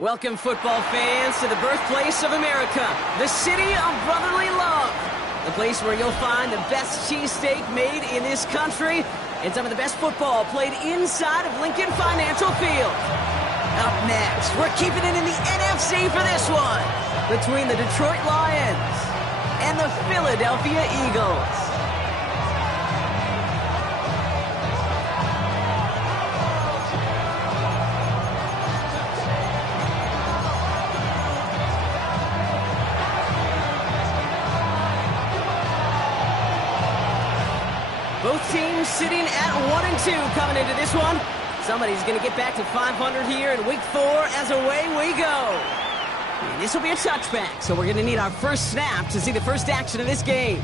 Welcome, football fans, to the birthplace of America, the city of brotherly love. The place where you'll find the best cheesesteak made in this country and some of the best football played inside of Lincoln Financial Field. Up next, we're keeping it in the NFC for this one, between the Detroit Lions and the Philadelphia Eagles. Both teams sitting at 1-2 coming into this one. Somebody's going to get back to 500 here in week 4 as away we go. And this will be a touchback, so we're going to need our first snap to see the first action of this game.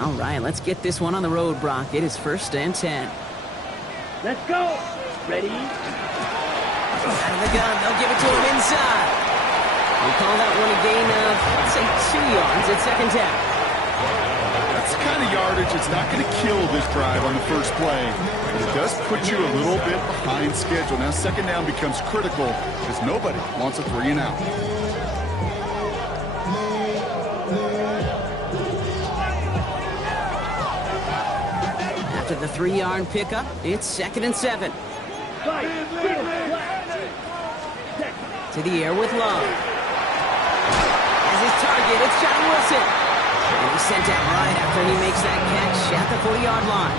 All right, let's get this one on the road, Brock. It is 1st and 10. Let's go. Ready? Out of the gun, they'll give it to him inside. We call that one a gain of, let's say, 2 yards at 2nd down. That's the kind of yardage that's not going to kill this drive on the first play. But it does put you a little bit behind schedule. Now 2nd down becomes critical because nobody wants a 3 and out. The 3-yard pickup, it's 2nd and 7. To the air with Love. As his target, it's John Wilson. And he's sent out right after he makes that catch at the 40-yard line.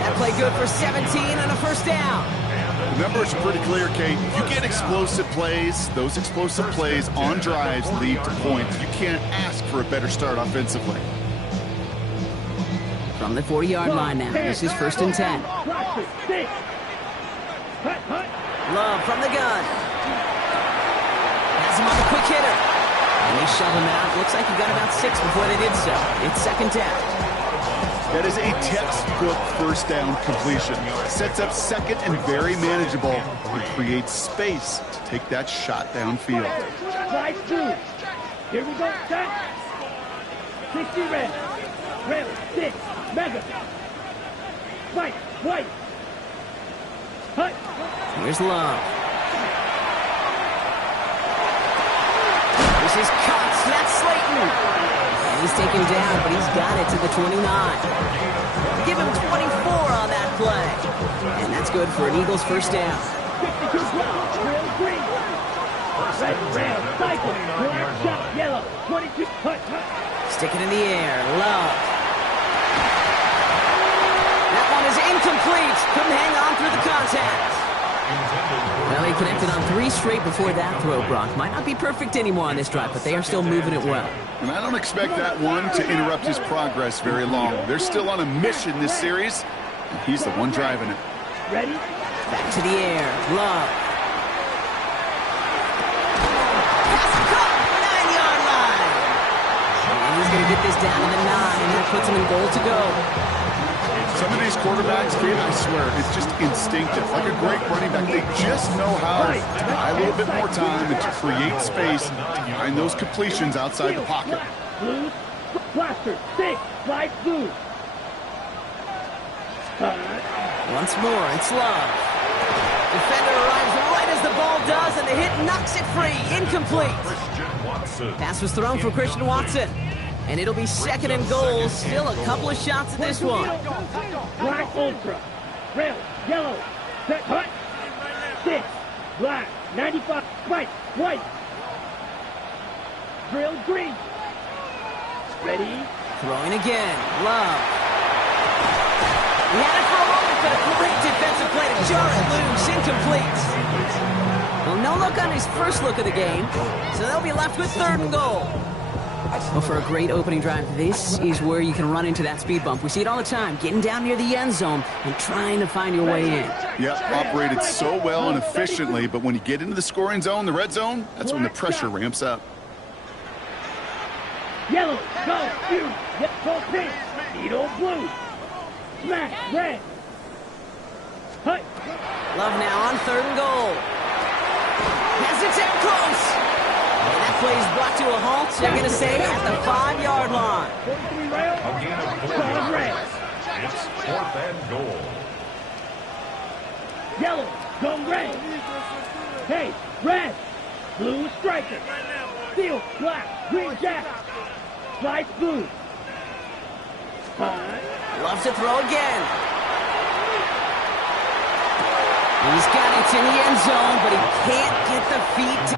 That play good for 17 and a 1st down. The numbers are pretty clear, Kate. You get explosive plays. Those explosive plays on drives lead to points. You can't ask for a better start offensively. From the 40-yard line now, this is 1st and 10. Love from the gun. Has him on the quick hitter. And they shove him out. Looks like he got about 6 before they did so. It's 2nd down. That is a textbook 1st down completion. Sets up 2nd and very manageable and creates space to take that shot downfield. Slide through. Here we go. Set. 60 red. Rail. 6. Mega. Fight. White. Hut. Here's Love. This is Cox. That's Slayton. And he's taken down, but he's got it to the 29. Give him 24 on that play. And that's good for an Eagles 1st down. 62 block. Rail green. Red. Rail. Cycle. Black shot. Yellow. 22. Hut. Stick it in the air. Love. Is incomplete. Couldn't hang on through the contact. Well, he connected on 3 straight before that throw, Brock. Might not be perfect anymore on this drive, but they are still moving it well. And I don't expect that one to interrupt his progress very long. They're still on a mission this series, and he's the one driving it. Ready? Back to the air. Love. Pass caught. 9-yard line. And he's going to get this down to the 9, and that puts him in goal to go. Some of these quarterbacks, Kate, I swear, it's just instinctive. Like a great running back, they just know how to buy a little bit more time and to create space to find those completions outside the pocket. Blue, blaster, 6, slide blue. Once more, it's Love. Defender arrives right as the ball does, and the hit knocks it free. Incomplete. Pass was thrown for Christian Watson. And it'll be 2nd and goal. Still a couple of shots at this one. Black Ultra. Rail. Yellow. Set. Hut. 6. Black. 95. White. White. Drill green. Ready. Throwing again. Love. He had it for a moment, but a great defensive play to jar it loose. Incomplete. Well, no look on his first look of the game, so they'll be left with 3rd and goal. Well, for a great opening drive, this is where you can run into that speed bump. We see it all the time, getting down near the end zone and trying to find your way in. Yep, operated so well and efficiently, but when you get into the scoring zone, the red zone, that's when the pressure ramps up. Yellow, go, you, get full pink, needle blue, smash, red. Hut. Love now on 3rd and goal. Has it down close. And that play is brought to a halt. They're going to say at the 5-yard line. It's 4th and goal. Yellow, go red. Hey, red, blue striker. Steel, black, green jacket. Slice blue. Loves to throw again. He's got it in the end zone, but he can't get the feet to...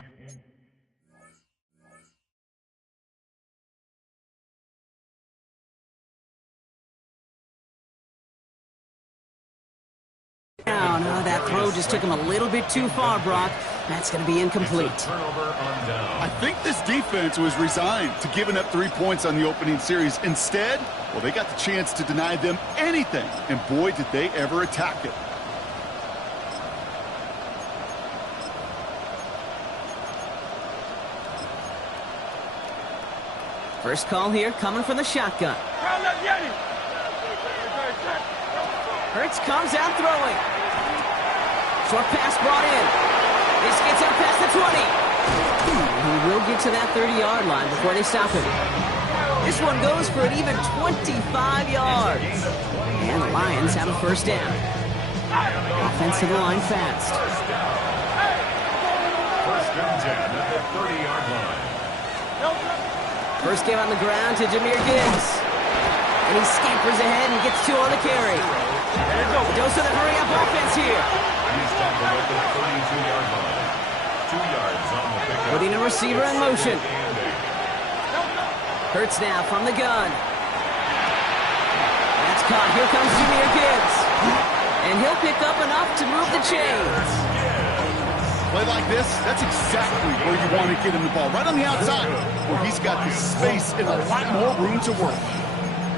down. Oh, that throw just took him a little bit too far, Brock. That's going to be incomplete. I think this defense was resigned to giving up 3 points on the opening series. Instead, well, they got the chance to deny them anything, and boy, did they ever attack it. First call here coming from the shotgun. Hurts comes out throwing. Short pass brought in. This gets out past the 20. He will get to that 30-yard line before they stop him. This one goes for an even 25 yards. And the Lions have a first down. Offensive line fast. First and 10 at the 30-yard line. First game on the ground to Jahmyr Gibbs. And he scampers ahead and gets 2 on the carry. Goes to the hurry-up offense here. He's tackled at the 32-yard line. 2 yards on the pickup. Putting a receiver in motion. Hurts now from the gun. That's caught. Here comes Jahmyr Gibbs. And he'll pick up enough to move the chains. Play like this, that's exactly where you want to get him the ball. Right on the outside, where he's got the space and a lot more room to work.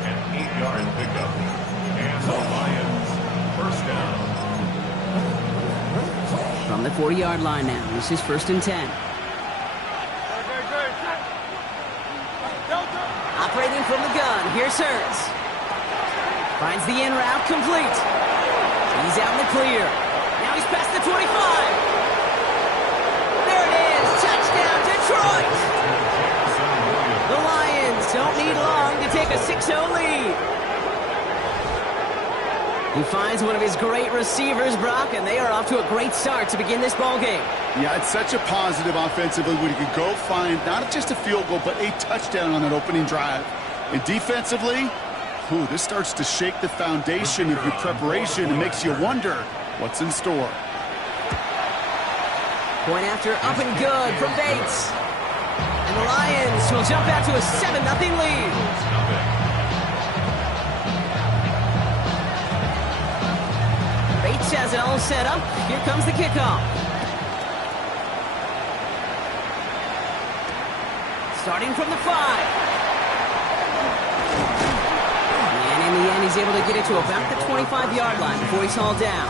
An 8-yard pickup. And the Lions, first down. From the 40-yard line now. This is 1st and 10. Operating from the gun. Here's Hurts. Finds the in route complete. He's out in the clear. Now he's past the 25. There it is. Touchdown, Detroit. The Lions don't need long to take a 6-0 lead. He finds one of his great receivers, Brock, and they are off to a great start to begin this ball game. Yeah, it's such a positive offensively when you can go find not just a field goal, but a touchdown on that opening drive. And defensively, this starts to shake the foundation of your preparation and makes you wonder what's in store. Point after up and good from Bates. And the Lions will jump out to a 7-0 lead. Bates has it all set up. Here comes the kickoff. Starting from the 5. And in the end, he's able to get it to about the 25-yard line before he's hauled down.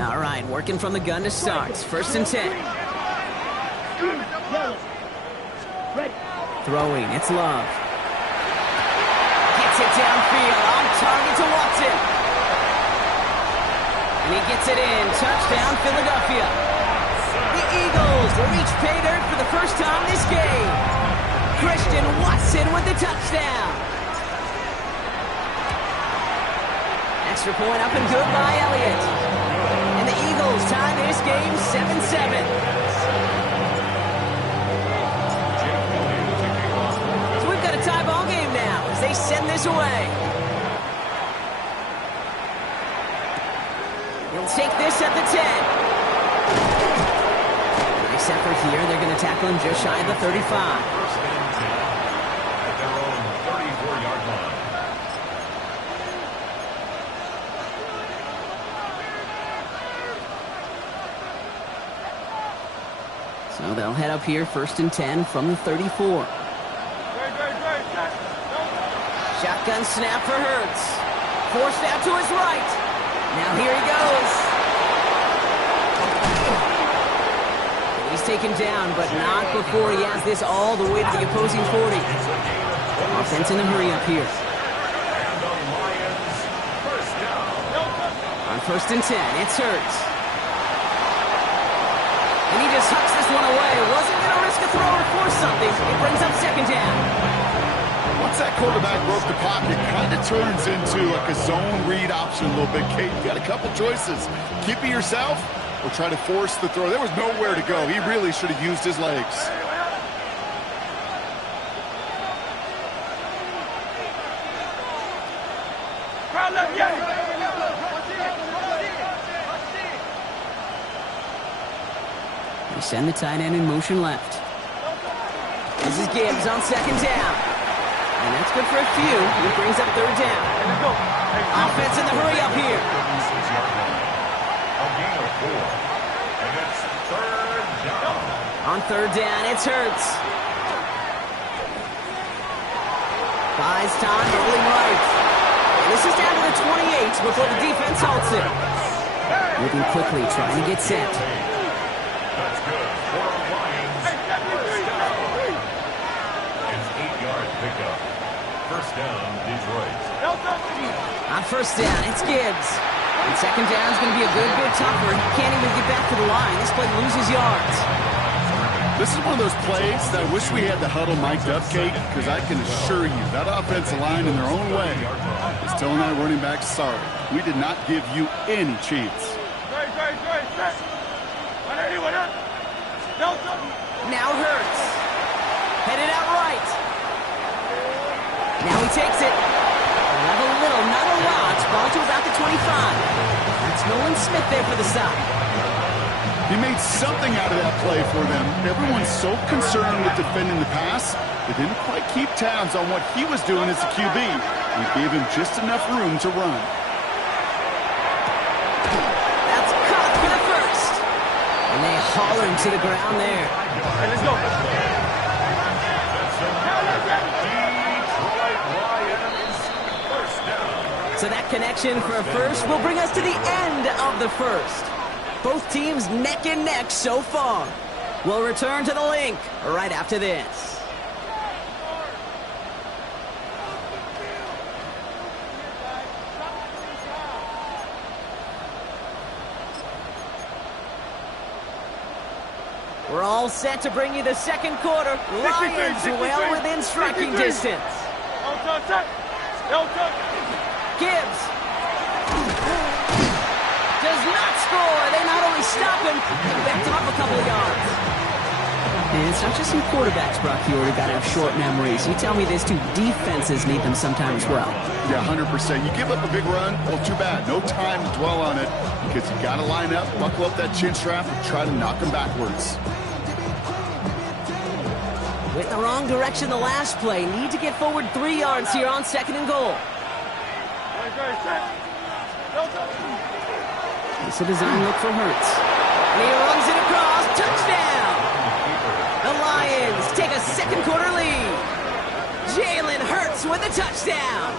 All right, working from the gun to start. 1st and 10. Throwing, it's Love. Gets it downfield, on target to Watson. And he gets it in. Touchdown, Philadelphia. The Eagles reach pay dirt for the first time this game. Christian Watson with the touchdown. Extra point up and good by Elliott. And the Eagles tie this game 7-7. So we've got a tie ball game now as they send this away. Lions take this at the 10. Nice effort here. They're going to tackle him just shy of the 35. First and 10 at their own 34-yard line. So they'll head up here, first and 10 from the 34. Shotgun snap for Hurts. Forced out to his right. Now here he goes. He's taken down, but not before he has this all the way to the opposing 40. Offense in a hurry up here. On first and 10, it's Hurts. And he just hucks this one away. Wasn't going to risk a throw or force something. It brings up second down. Once that quarterback broke the pocket, kind of turns into like a zone read option a little bit. Kate, you got a couple choices. Keep it yourself or try to force the throw. There was nowhere to go. He really should have used his legs. They send the tight end in motion left. This is Gibbs on second down. And that's good for a few. It brings up third down. Offense in the hurry up here. A gain of 4. And it's third down. On third down, it's Hurts. Buys time, rolling right. And this is down to the 28 before the defense halts it. Moving quickly, trying to get set. That's good for the Lions. First down. It's 8-yard pickup. First down, Detroit. On first down, it's Gibbs. And second down is going to be a good bit tougher. He can't even get back to the line. This play loses yards. This is one of those plays that I wish we had the huddle mic'd up, Kate, because I can assure you that offensive line in their own way is telling our running backs, sorry, we did not give you any chance. Now Hurts. Headed out right. Now he takes it. Level a little, not a lot. Ball to about the 25. That's Nolan Smith there for the stop. He made something out of that play for them. Everyone's so concerned with defending the pass, they didn't quite keep tabs on what he was doing as a QB. We gave him just enough room to run. That's caught for the first. And they haul him to the ground there. Hey, let's go. So that connection for a first will bring us to the end of the first. Both teams neck and neck so far. We'll return to the link right after this. We're all set to bring you the second quarter. Lions well within striking distance. Gibbs does not score. They not only stop him, they backed him up a couple of yards. And it's not just some quarterbacks, Brock Fiore, got to have short memories. You tell me this too, defenses need them sometimes well. Yeah, 100%. You give up a big run, well, too bad. No time to dwell on it because you got to line up, buckle up that chin strap, and try to knock them backwards. Went the wrong direction the last play. Need to get forward 3 yards here on second and goal. It's a design look for Hurts. And he runs it across. Touchdown! The Lions take a second quarter lead. Jalen Hurts with a touchdown.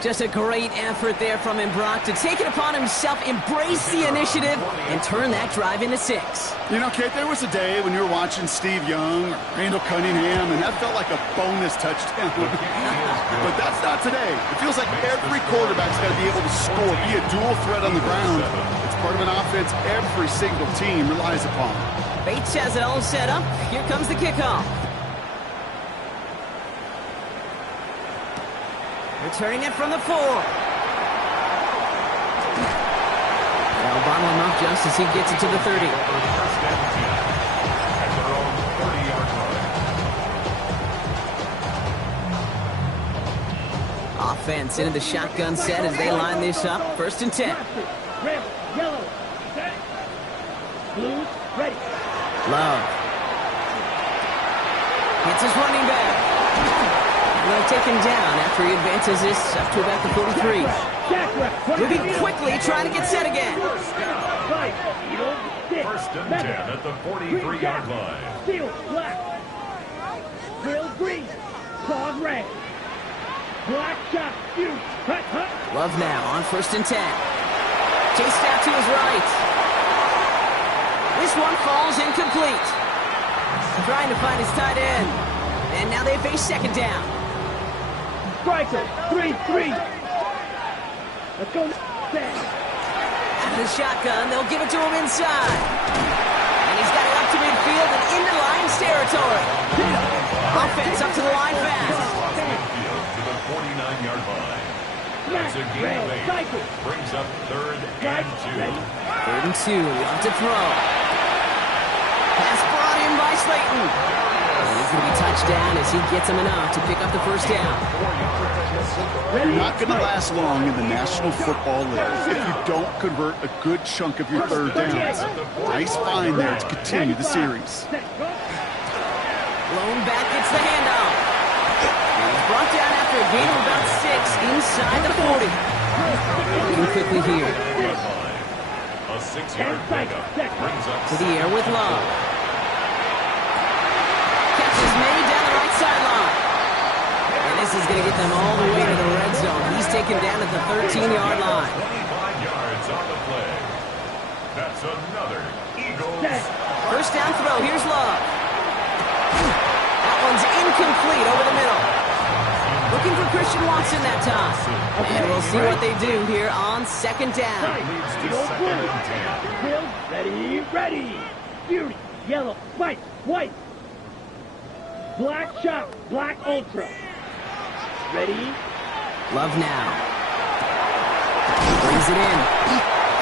Just a great effort there from him, Brock, to take it upon himself, embrace the initiative, and turn that drive into 6. You know, Kate, there was a day when you were watching Steve Young or Randall Cunningham, and that felt like a bonus touchdown. But that's not today. It feels like every quarterback's got to be able to score, be a dual threat on the ground. It's part of an offense every single team relies upon. Bates has it all set up. Here comes the kickoff. Returning it from the 4. They'll bottle him up just as he gets it to the 30. offense into the shotgun set as they line this up. 1st and 10. Red, yellow, set. Blue, ready. Love. Hits his running back. They'll take him down after he advances this up to about the 43. Moving quickly, trying to get set again. Right, heel, stick, 1st and 10 metal. at the 43-yard line. Steel, black. Grill, green. Claws, red. Black shot, huge. Hut, hut. Love now on 1st and 10. Chased out to his right. This one falls incomplete. Trying to find his tight end. And now they face 2nd down. Striker, 3-3. Let's go. Set. Out of the shotgun, they'll give it to him inside. And he's got it up to midfield and into Lions territory. Offense up to the line fast. Midfield to the 49-yard line. That's a gain made. Brings up 3rd and 2. 3rd and 2, love to throw. Pass brought in by Slayton. And he's going to be touched down as he gets him enough to pick up the 1st down. You're not going to last long in the National Football League if you don't convert a good chunk of your 3rd downs. Nice find there to continue the series. Lone back gets the handoff. And he's brought down after a gain of about 6 inside the 40. Looking quickly here. A 6-yard pickup brings up To the air with Love. Catch is made down the right sideline. And this is going to get them all the way to the red zone. He's taken down at the 13-yard line. 25 yards on the play. That's another Eagles. 1st down throw. Here's Love. That one's incomplete over the middle. Looking for Christian Watson that time. And we'll see what they do here on 2nd down. Leads to 2nd and 10. Bill, ready, ready. Fury, yellow, white, white. Black shot, black ultra. Ready? Love now. Brings it in.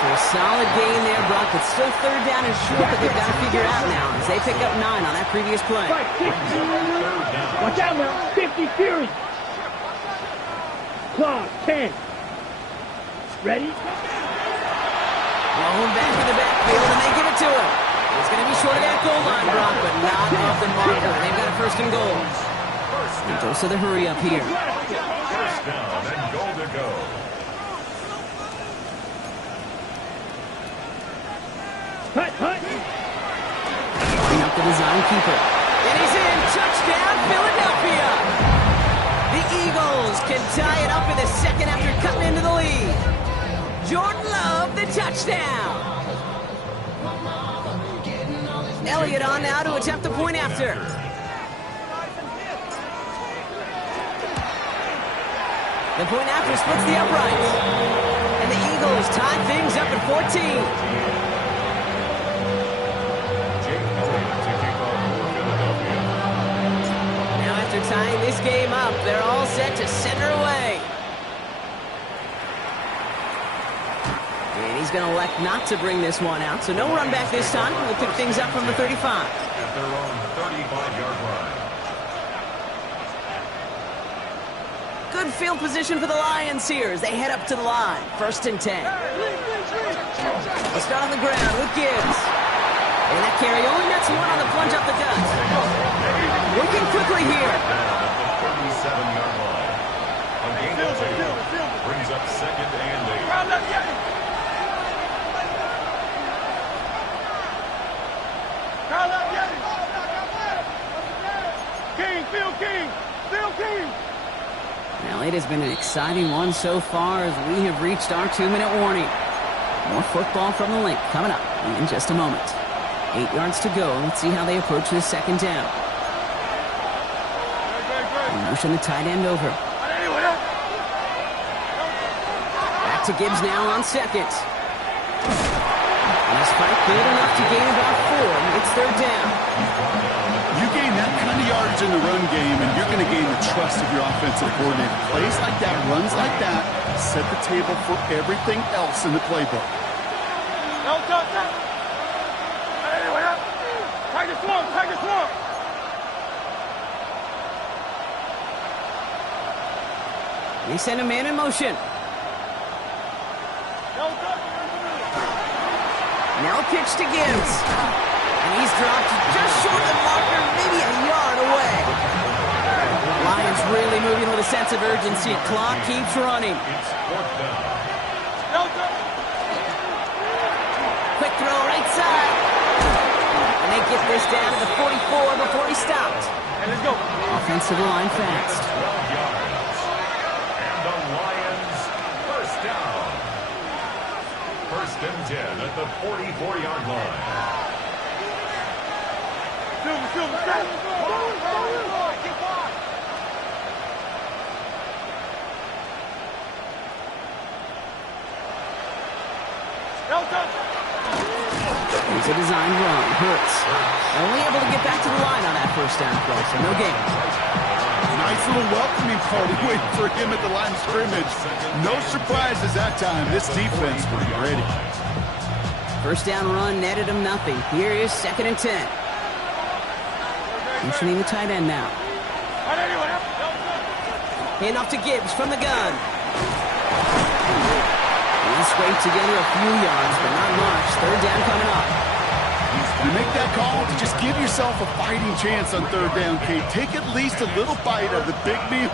For a solid gain there, Brock, but still 3rd down and short that they've got to figure out now as they pick up 9 on that previous play. Right, 60. Watch out now, 50 Fury. Claw, 10. Ready? Lone back in the backfield, and they give it to him. He's going to be short of that goal line, Brock, but not off the marker. They've got a 1st and goal. And dose of the hurry up here. 1st down and goal to go. Hut, hut. Bring up the design keeper. And he's in. Touchdown, Philadelphia. The Eagles can tie it up in the 2nd after cutting into the lead. Jordan Love, the touchdown. Elliott on now to attempt the point after. The point after splits the uprights. And the Eagles tie things up at 14. Jake Elliott to kick off for Philadelphia. Now after tying this game up, they're all set to send her away. And he's going to elect not to bring this one out, so no run back this time. We'll pick things up from the 35. At their own 35-yard line. Good field position for the Lions here as they head up to the line. 1st and 10. They'll start on the ground with Gibbs. And that carry only nets 1 on the plunge up the gut. Working quickly here. At the 37-yard line. A gain of 2 brings up 2nd and 8. Now, it has been an exciting one so far as we have reached our 2-minute warning. More football from the link coming up in just a moment. 8 yards to go. Let's see how they approach this 2nd down. They motion the tight end over. Back to Gibbs now on 2nd. And a spike good enough to gain about 4. It's 3rd down. You gain that kind of yardage in the run game, and you're going to gain the trust of your offensive coordinator. Plays like that, runs like that, set the table for everything else in the playbook. They send a man in motion. Now pitch to Gibbs. And he's dropped just short of the marker, maybe a yard away. Lions really moving with a sense of urgency. Clock keeps running. It's fourth down. Quick throw right side. And they get this down to the 44 before he stopped. Let's go. Offensive line fast. 12 yards. And the Lions first down. First and 10 at the 44-yard line. It's a design run. Hurts. Only able to get back to the line on that first down play, so no gain. Nice little welcoming party waiting for him at the line of scrimmage. No surprises that time. This defense was ready. First down run netted him nothing. Here is 2nd and 10. Motioning the tight end now. Hand off to Gibbs from the gun. He scraped together a few yards, but not much. Third down coming up. You make that call to just give yourself a fighting chance on third down, Kate. Take at least a little bite of the big meal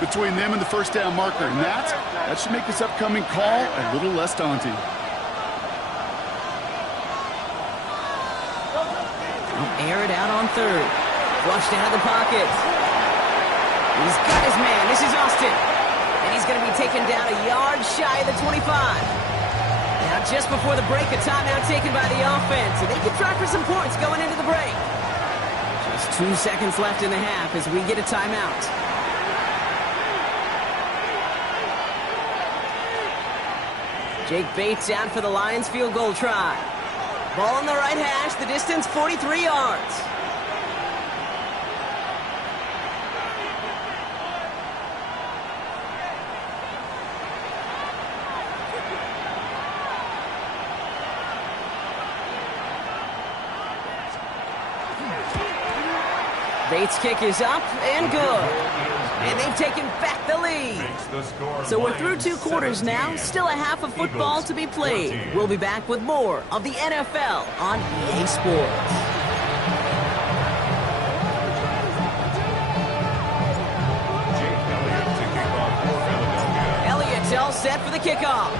between them and the first down marker. And that should make this upcoming call a little less daunting. Air it out on third. Flushed out of the pocket. He's got his man. This is Austin. And he's going to be taken down a yard shy of the 25. Now just before the break, a timeout taken by the offense. And they can try for some points going into the break. Just 2 seconds left in the half as we get a timeout. Jake Bates out for the Lions field goal try. Ball on the right hash, the distance 43 yards. Bates' kick is up and good. And they've taken back the lead. So we're through 2 quarters now. Still a half of football to be played. We'll be back with more of the NFL on EA Sports. Elliott's all set for the kickoff.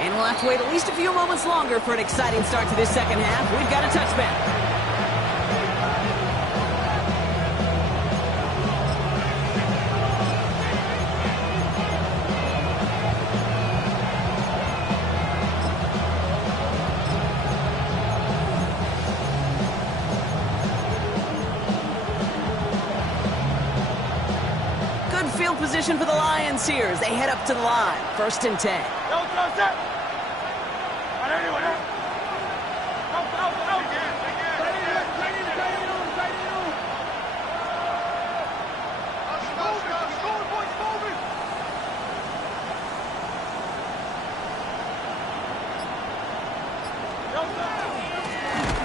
And we'll have to wait at least a few moments longer for an exciting start to this second half. We've got a touchback. Good field position for the Lions here as they head up to the line. 1st and 10.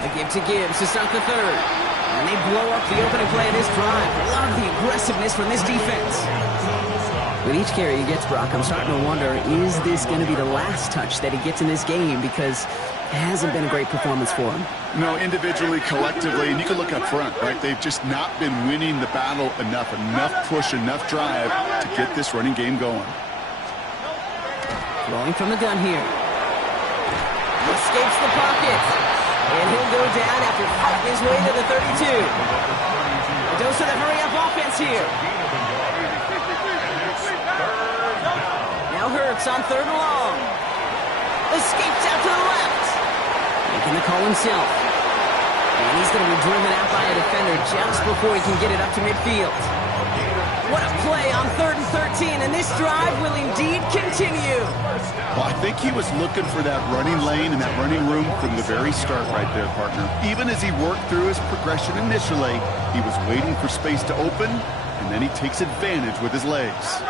A give to Gibbs to start the third. And they blow up the opening play of this drive. Love the aggressiveness from this defense. With each carry he gets, Brock, I'm starting to wonder, is this going to be the last touch that he gets in this game? Because it hasn't been a great performance for him. No, individually, collectively, and you can look up front, right? They've just not been winning the battle enough push, enough drive to get this running game going. Throwing from the gun here. Escapes the pocket. And he'll go down after fighting his way to the 32. A dose of the hurry-up offense here. Now Hurts on 3rd and long. Escapes out to the left. Making the call himself. And he's going to be driven out by a defender just before he can get it up to midfield. What a play on 3rd and 13, and this drive will indeed continue. Well, I think he was looking for that running lane and that running room from the very start right there, partner. Even as he worked through his progression initially, he was waiting for space to open, and then he takes advantage with his legs.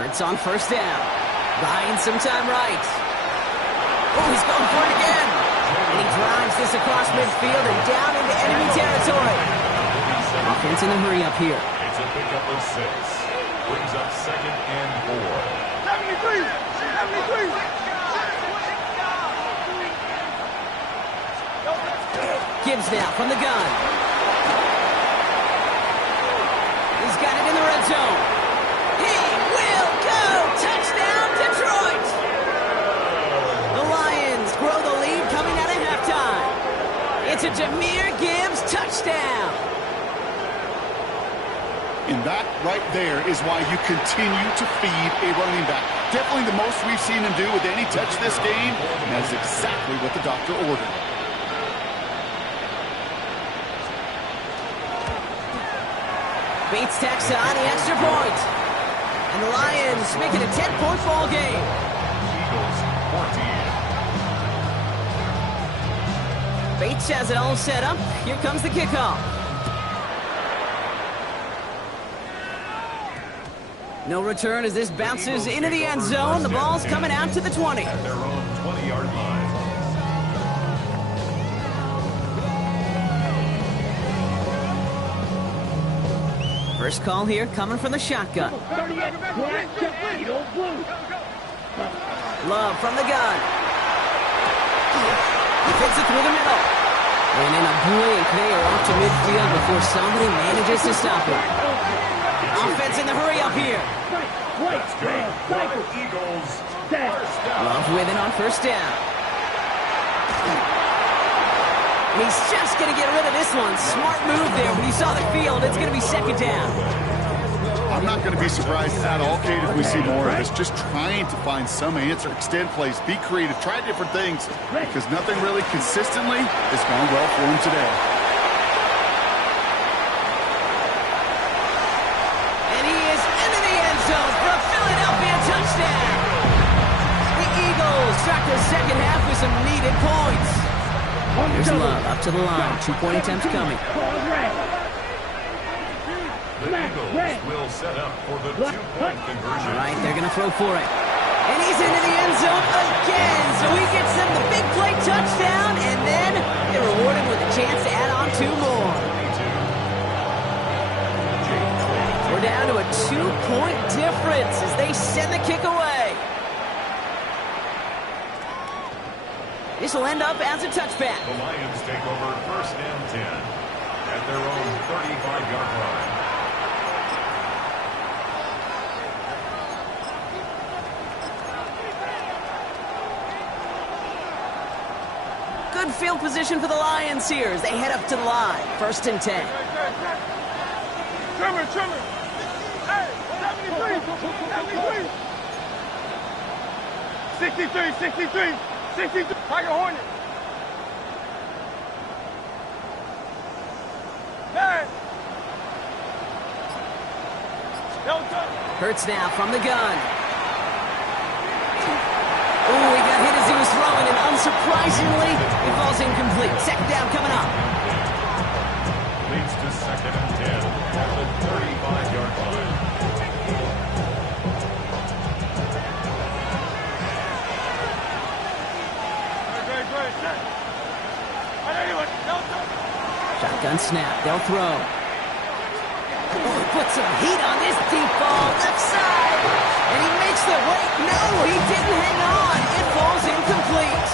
Hurts on first down. Buying some time right. Oh, he's going for it again. And he drives this across midfield and down into enemy territory. Offense in a hurry up here. It's a pickup of 6. Brings up 2nd and 4. 73! 73! Gibbs now from the gun. He's got it in the red zone. He will go! Touchdown, Detroit! The Lions grow the lead coming out of halftime. It's a Jahmyr Gibbs touchdown. And that right there is why you continue to feed a running back. Definitely the most we've seen him do with any touch this game, and that's exactly what the doctor ordered. Bates tacks on the extra point. And the Lions make it a 10-point ball game. Eagles 14. Bates has it all set up. Here comes the kickoff. No return as this bounces into the end zone. The ball's coming out to the 20. At their own 20-yard line. First call here coming from the shotgun. Love from the gun. He fits it through the middle. And in a blink, they are off to midfield before somebody manages to stop him. Offense in the hurry up here. Let's go. Eagles. First down. Love with it on first down. He's just going to get rid of this one. Smart move there. When you saw the field, it's going to be second down. I'm not going to be surprised at all, Kate, if we see more of this. Just trying to find some answer, extend plays, be creative, try different things, because nothing really consistently has gone well for him today. And he is into the end zone for a Philadelphia touchdown. The Eagles start their second half with some needed points. Here's Love up to the line. 2-point attempt coming. The Eagles will set up for the 2-point conversion. All right, they're going to throw for it. And he's into the end zone again. So he gets them the big play touchdown, and then they're rewarded with a chance to add on 2 more. We're down to a 2-point difference as they send the kick away. This will end up as a touchback. The Lions take over first and 10 at their own 35-yard line. Good field position for the Lions here as they head up to the line. First and 10. Trimmer. Hey, 73. 63. Tiger Hornet. Man. Hurts now from the gun. Oh, he got hit as he was throwing, and unsurprisingly, it falls incomplete. Second down coming up. Leads to second and 10 at the 35-yard line. Shotgun snap. They'll throw. Oh, he puts some heat on this deep ball. Left side. And he makes the wait. No, he didn't hang on. It falls incomplete.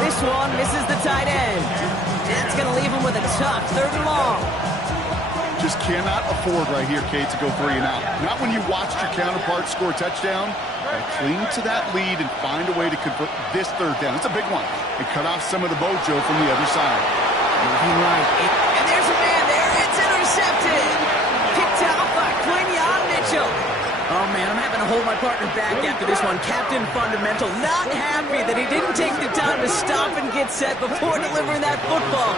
This one misses the tight end. That's going to leave him with a tough 3rd and long. Just cannot afford right here, Kate, to go 3 and out. Not when you watched your counterpart score a touchdown. Cling to that lead and find a way to convert this 3rd down. It's a big one. And cut off some of the mojo from the other side. Moving right. And there's a man there. It's intercepted. Picked off by Quinyon Mitchell. Oh, man, I'm having to hold my partner back after this one. Captain Fundamental not happy that he didn't take the time to stop and get set before delivering that football.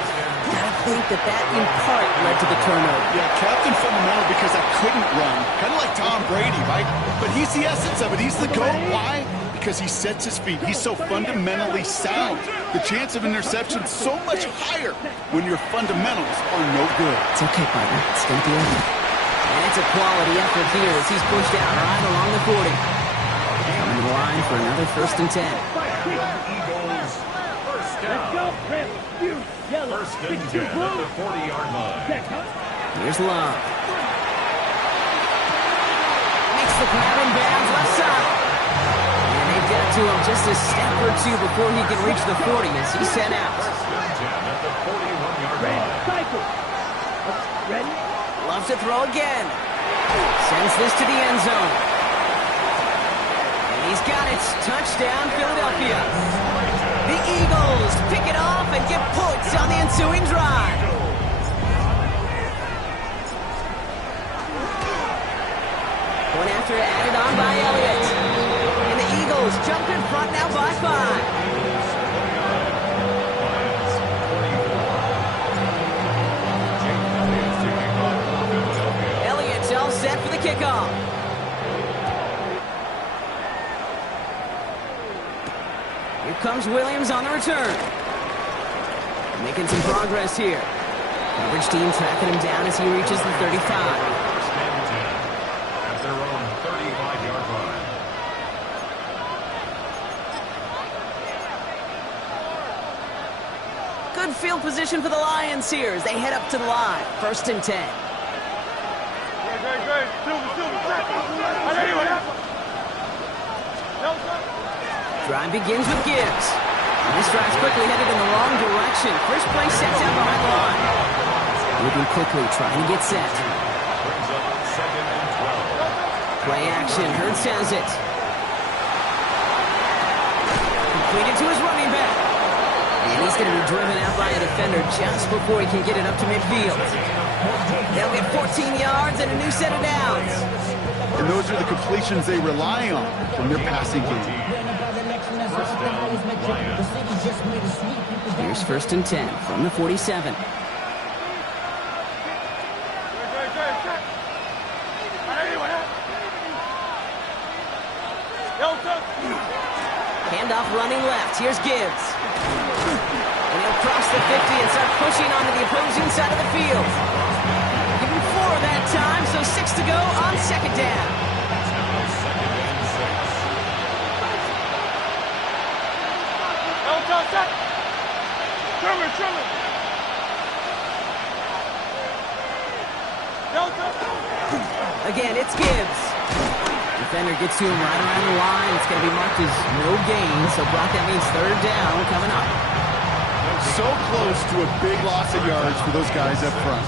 Gotta think that in part led to the turnover. Yeah, Captain Fundamental because I couldn't run. Kind of like Tom Brady, right? But he's the essence of it. He's the GOAT. Why? Because he sets his feet. He's so fundamentally sound. The chance of interception so much higher when your fundamentals are no good. It's okay, partner. It's going to be over. And it's a quality effort here as he's pushed out right along the 40. Coming to the line for another 1st and 10. Eagles, first Let's down. go, Chris. You, yellow, First and 62 10 at blue. the 40-yard line. Here's Love. Makes the grab in bounds left side. And they get to him just a step or two before he can reach the 40 as he's sent out. First and 10 at the 41-yard line. Cycle. Ready? Loves to throw again. Sends this to the end zone. And he's got it. Touchdown, Philadelphia. The Eagles pick it off and get points on the ensuing drive. Point after added on by Elliott. And the Eagles jump in front now by 5. Elliott's all set for the kickoff. Here comes Williams on the return. Making some progress here. Coverage team tracking him down as he reaches the 35. First and 10 at their own 35-yard line. Good field position for the Lions here as they head up to the line. 1st and 10. Drive begins with Gibbs. And this drive's quickly headed in the wrong direction. First play sets out behind the line. Moving quickly, trying to get set. Brings up 2nd and 12. Play action. Hurts has it. Completed to his running back. And he's going to be driven out by a defender just before he can get it up to midfield. They'll get 14 yards and a new set of downs. And those are the completions they rely on from their passing game. Here's 1st and 10 from the 47. Handoff running left. Here's Gibbs. And he'll cross the 50 and start pushing onto the opposing side of the field. Give him 4 that time, so 6 to go on 2nd down. It's now 2nd and 6. Again, it's Gibbs. Defender gets to him right around the line. It's going to be marked as no gain, so Brock, that means 3rd down coming up. So close to a big loss of yards for those guys up front.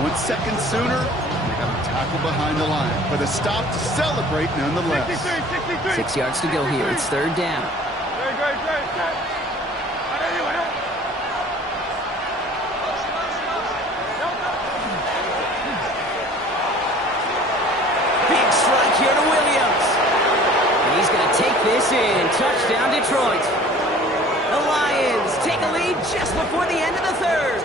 1 second sooner, they got a tackle behind the line, but a stop to celebrate nonetheless. 6 yards to go here. It's 3rd down. Big strike here to Williams. And he's going to take this in. Touchdown, Detroit. The Lions take a lead just before the end of the 3rd.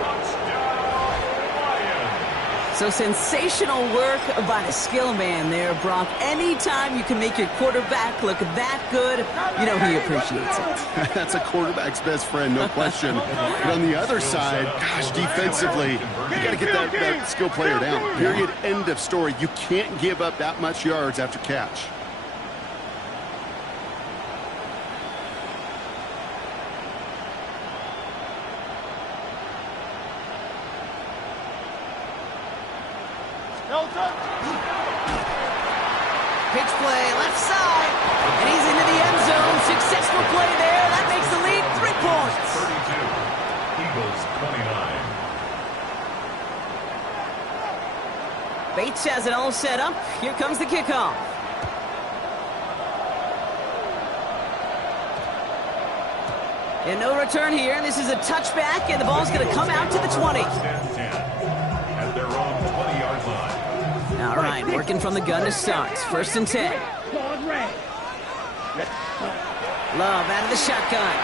So sensational work by the skill man there, Brock. Anytime you can make your quarterback look that good, you know he appreciates it. That's a quarterback's best friend, no question. But on the other side, gosh, defensively, you got to get that skill player down. Period, end of story. You can't give up that much yards after catch. Pitch play, left side, and he's into the end zone. Successful play there. That makes the lead 3 points. 32. Eagles 29. Bates has it all set up. Here comes the kickoff. And no return here. This is a touchback, and the ball's going to come out to the 20. First and 10 at their own 20-yard line. All right, working from the gun to start. 1st and 10. Love out of the shotgun.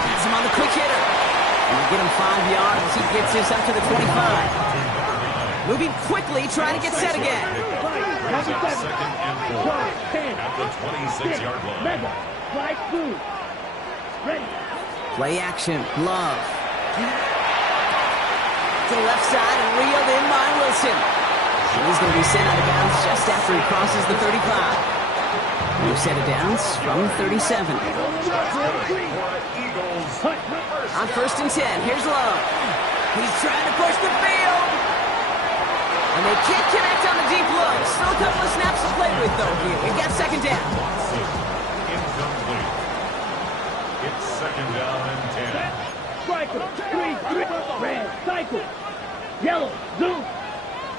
Has him on the quick hitter. And they get him 5 yards. He gets this up to the 25. Moving quickly, trying to get set again. Brings up 2nd and 4 at the 26-yard line. Play action. Love. To the left side and reeled in by Wilson. And he's going to be sent out of bounds just after he crosses the 35. New set of downs from 37. On 1st and 10, here's Love. He's trying to push the field. And they can't connect on the deep look. Still a couple of snaps to play with, though, here. We've got 2nd down. Incomplete. It's 2nd down and 10. Striker, green, red, cycle. Yellow, zoom.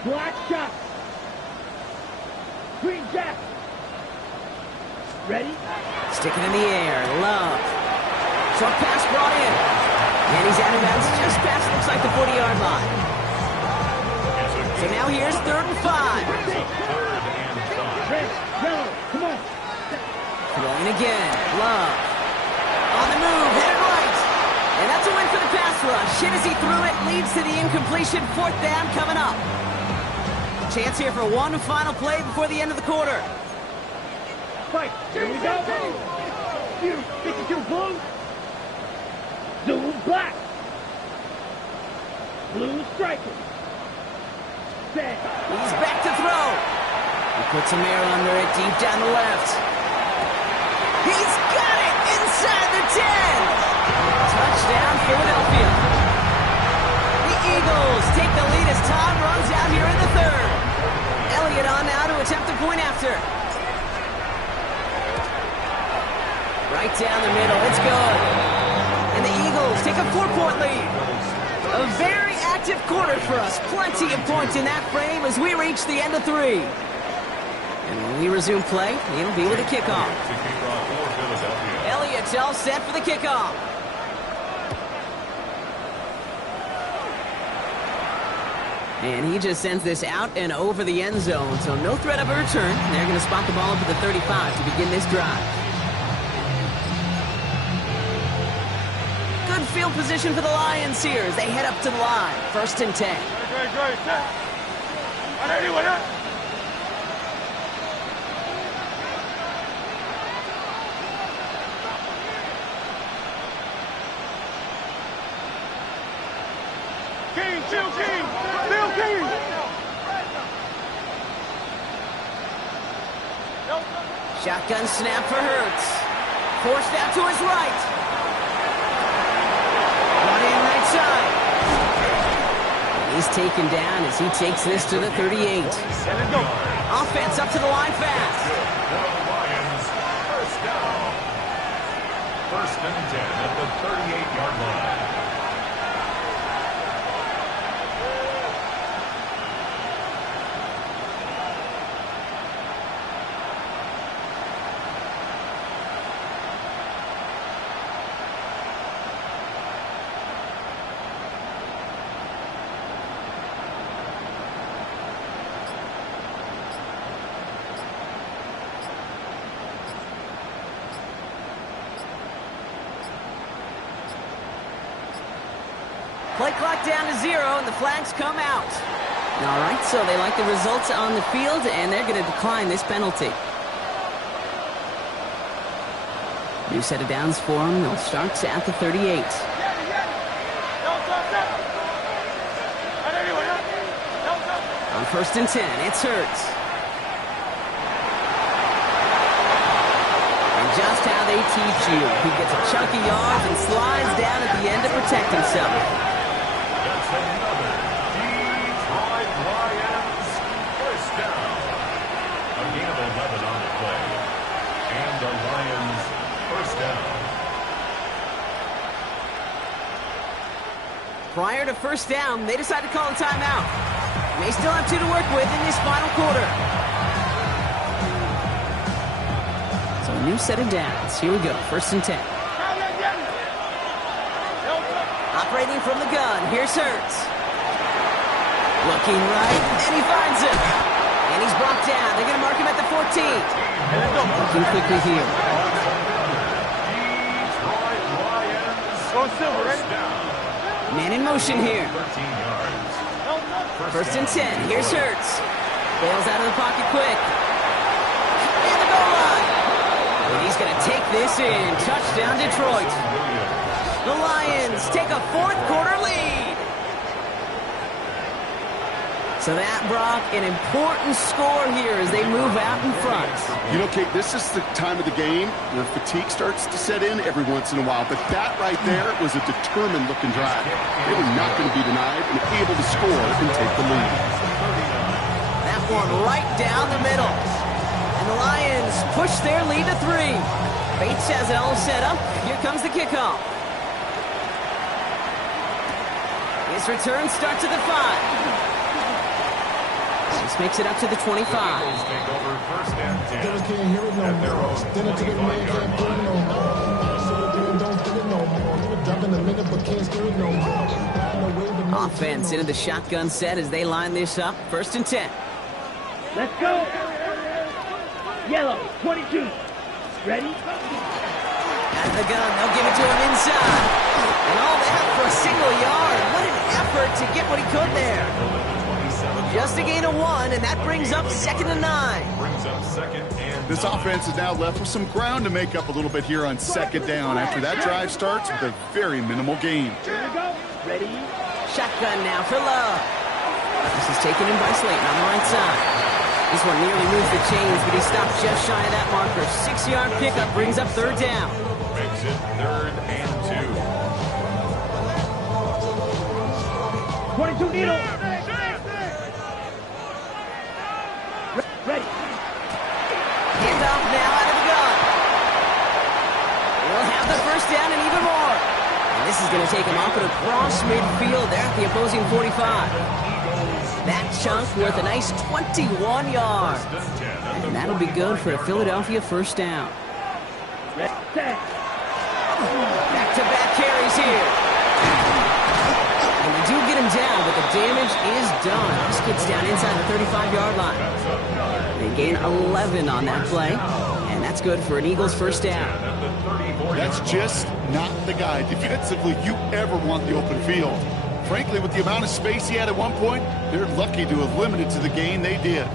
Black shot. Green jack. Ready? Stick it in the air. Love. Short pass brought in. And he's out of bounds just past, looks like the 40-yard line. So now here's 3rd and 5. Red, yellow, come on. Throwing again. Love. On the move, headed right. And that's a win for the pass rush. Hit as he threw it, leads to the incompletion. 4th down coming up. Chance here for one final play before the end of the quarter. Fight, here we go. You, 52 blue. Zoom black. Blue striker. Set. He's back to throw. He puts some air under it deep down the left. He's got it inside the 10. Touchdown, Philadelphia. The Eagles take the lead as time runs out here in the 3rd. Elliott on now to attempt a point after. Right down the middle, it's good. And the Eagles take a 4-point lead. A very active quarter for us. Plenty of points in that frame as we reach the end of 3. And when we resume play, it'll be with a kickoff. Elliott's all set for the kickoff. And he just sends this out and over the end zone, so no threat of a return. They're going to spot the ball up at the 35 to begin this drive. Good field position for the Lions here as they head up to the line. 1st and 10. Shotgun snap for Hurts. Forced out to his right. Brought in right side. He's taken down as he takes this to the 38. Offense up to the line fast. Lions, 1st down. 1st and 10 at the 38-yard line. Play clock down to 0, and the flags come out. All right, so they like the results on the field, and they're going to decline this penalty. New set of downs for them. They'll start at the 38. On 1st and 10, it's Hurts. And just how they teach you. He gets a chunky yards and slides down at the end to protect himself. Another Detroit Lions 1st down. A gain of 11 on the play. And the Lions 1st down. Prior to 1st down, they decide to call a timeout. They still have 2 to work with in this final quarter. So a new set of downs. Here we go, 1st and 10. Operating from the gun, here's Hurts. Looking right, and he finds him. And he's brought down. They're going to mark him at the 14. Looking quickly here. Man in motion here. 1st and 10, here's Hurts. Bails out of the pocket quick. And the goal line. And he's going to take this in. Touchdown, Detroit. The Lions take a 4th quarter lead. So that, Brock, an important score here as they move out in front. You know, Kate, this is the time of the game where fatigue starts to set in every once in a while. But that right there was a determined-looking drive. They were not going to be denied and able to score and take the lead. That one right down the middle. And the Lions push their lead to 3. Bates has it all set up. Here comes the kickoff. His return starts at the 5. This makes it up to the 25. Offense into the shotgun set as they line this up. 1st and 10. Let's go. Yellow, 22. Ready? Out of the gun. They'll give it to him inside. And all that for a single yard. What an effort to get what he could there. Just a gain of 1, and that brings up 2nd and 9. This offense is now left with some ground to make up a little bit here on 2nd down after that drive starts with a very minimal gain. Here we go. Ready? Shotgun now for Love. This is taken in by Slayton on the right side. This one nearly moves the chains, but he stopped just shy of that marker. 6-yard pickup brings up 3rd down. Makes it 3rd and 2. 22 needle. Ready. Handoff now out of the gun. We'll have the 1st down and even more. And this is going to take him off and across midfield there at the opposing 45. That chunk worth a nice 21 yards. And that'll be good for a Philadelphia 1st down. Back-to-back carries here. And they do get him down, but the damage is done. This gets down inside the 35-yard line. They gain 11 on that play, and that's good for an Eagles 1st down. That's just not the guy defensively you ever want the open field. Frankly, with the amount of space he had at one point, they're lucky to have limited to the gain they did.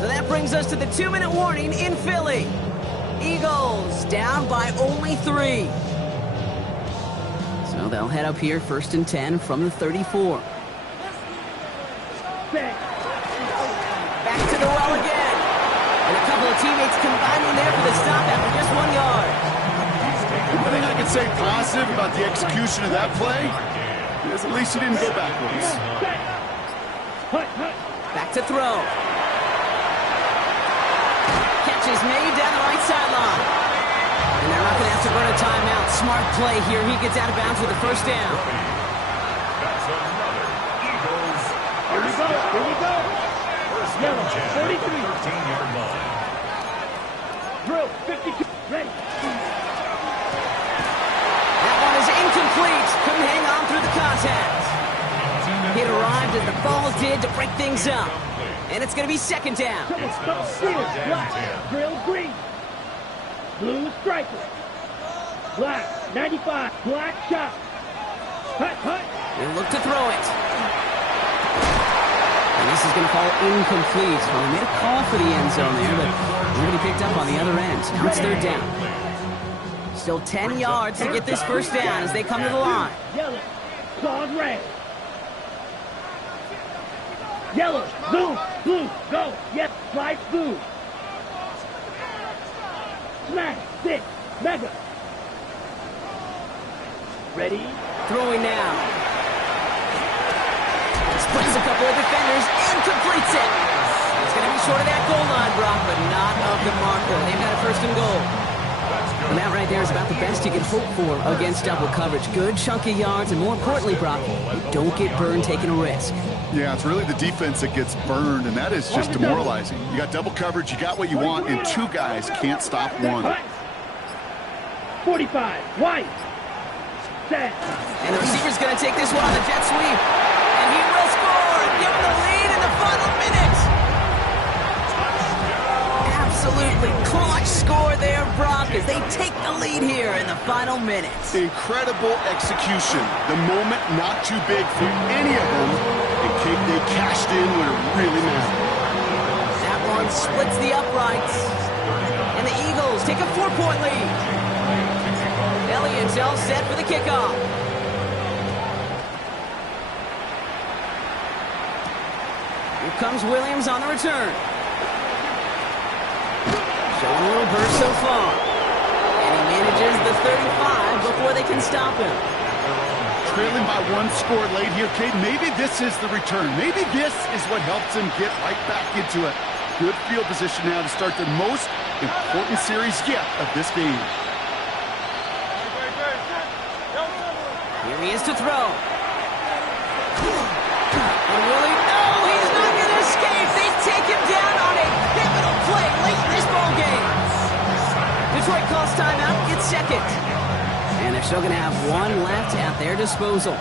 So that brings us to the 2-minute warning in Philly. Eagles down by only 3. So they'll head up here 1st and 10 from the 34. Back to the well again. And a couple of teammates combining there for the stop after just 1 yard. One thing I can say positive about the execution of that play is at least he didn't go backwards. Back to throw. Catch is made down the right sideline. And they're not going to have to burn a timeout. Smart play here. He gets out of bounds with a 1st down. That's another Eagles. Here we go. Here we go. Yellow, 33. 13-yard line. Drill, 52. Ready. That one is incomplete. Couldn't hang on through the contact. It arrived as the ball did to break things up. And it's going to be 2nd down. Steel, black, drill, green. Blue striker. Black, 95, black shot. Hut, hut. They'll look to throw it. And this is going to fall incomplete. Well, they made a call for the end zone there, but nobody picked up on the other end. Now it's 3rd down. Still 10 yards to get this 1st down as they come to the line. Yellow, claws red. Yellow, blue, blue, go. Yes, slide blue. Smash, 6, mega. Ready? Throwing now. Splits a couple of defenders and completes it. It's going to be short of that goal line, Brock, but not of the marker. They've got a 1st and goal. And that right there is about the best you can hope for against double coverage. Good chunky yards, and more importantly, Brock, you don't get burned taking a risk. Yeah, it's really the defense that gets burned, and that is just demoralizing. You got double coverage, you got what you want, and 2 guys can't stop one. 45, white. Set. And the receiver's going to take this one on the jet sweep. And he will score and give him the lead in the final minute. Absolutely clutch score there, Brock, as they take the lead here in the final minute. Incredible execution. The moment not too big for any of them, and they cashed in when it really mattered. That one splits the uprights. And the Eagles take a 4-point lead. Elliott's all set for the kickoff. Here comes Williams on the return. Showing a little burst so far. And he manages the 35 before they can stop him. Trailing by one score late here, Cade. Maybe this is the return. Maybe this is what helps him get right back into it. Good field position now to start the most important series yet of this game. Here he is to throw. And Willie, no, he's not going to escape. They take him down on a pivotal play late in this ball game. Detroit calls timeout, gets second. And they're still going to have one left at their disposal.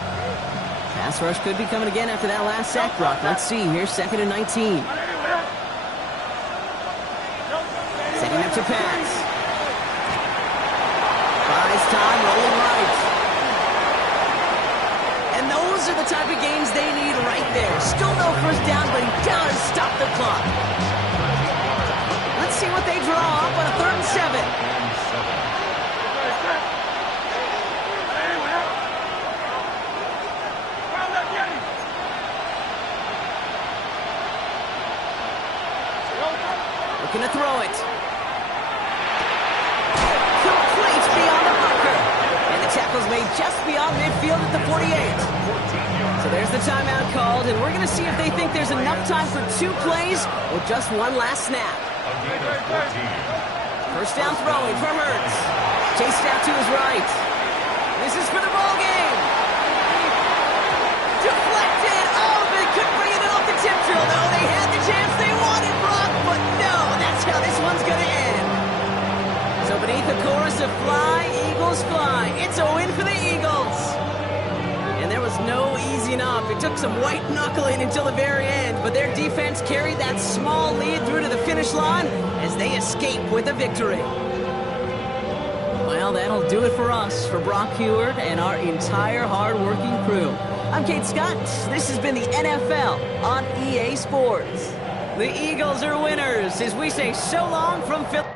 Pass rush could be coming again after that last sack, Brock. Let's see. Here's 2nd and 19. Setting up to pass. Buys time, rolling right. And those are the type of games they need right there. Still no first down, but he does stop the clock. Let's see what they draw up on a 3rd and 7. Looking to throw it. Complete beyond the marker. And the tackle's made just beyond midfield at the 48. So there's the timeout called, and we're going to see if they think there's enough time for 2 plays or just one last snap. First down throwing from Hurts. Chased out to his right. This is for the ball game. Deflected. Oh, they couldn't bring it off the tip drill. No, they had the chance they wanted, Brock, but no, that's how this one's going to end. So beneath the chorus of Fly, Eagles Fly, it's a win for the Eagles. And there was no easing up. It took some white knuckling until the very end, but their defense carried that small lead through to the finish line as they escape with a victory. Well, that'll do it for us, for Brock Huard and our entire hard-working crew. I'm Kate Scott. This has been the NFL on EA Sports. The Eagles are winners as we say so long from Philly.